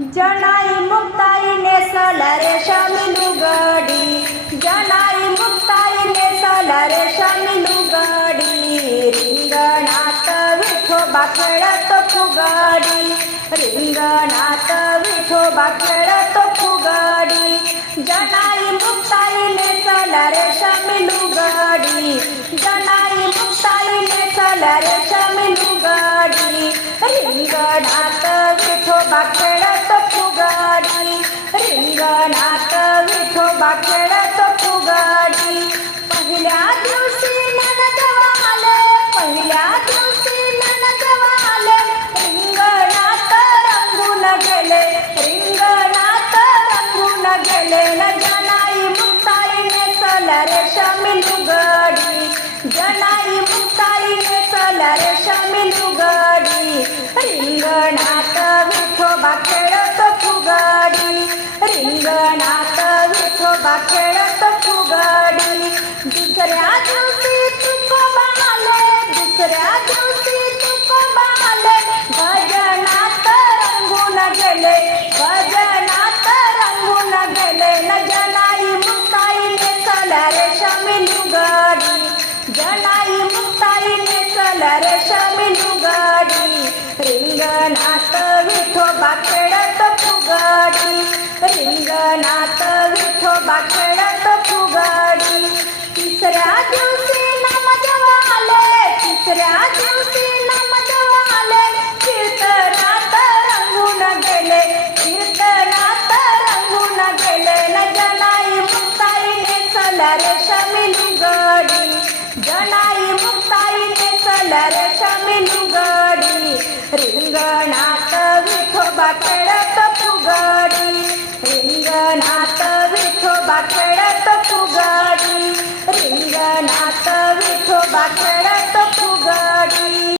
जनाई मुक्ताई नेसल रेशमी लुगडी. जनाई मुक्ताई नेसल रेशमी लुगडी. रिंगणात विठोबा खेळतो फुगडी. रिंगणात विठोबा खेळतो फुगडी. जनाई मुक्ताई नेसल रेशमी लुगडी. जनाई मुक्ताई नेसल रेशमी लुगडी. रिंगणात रिंगणात विठोबा खेळतो फुगाडी. खेळत फुगडी. दुसऱ्या दिवशी तुकोबा आले दुसऱ्या दिवशी तुकोबा आले भजनात रंगून गेले भजनात रंगून गेले. न जनाई मुक्ताई रे शमी लुगडी जनाई मुक्ताई रे शमी लुगडी रिंगणात विठोबा खेळत फुगडी. रिंगणात विठोबा फुगाडी. तिसऱ्या दिवशी नामदेवा आले तिसऱ्या दिवशी नामदेवा आले कीर्तनात रंगून गेले कीर्तनात रंगून गेले. न जनाई मुक्ताई नेसल रेशमी लुगडी जनाई मुक्ताई नेसल रेशमी लुगडी रिंगणात विठोबा खेळ विठोबा खेळत फुगडी. रिंगणात विठोबा खेळत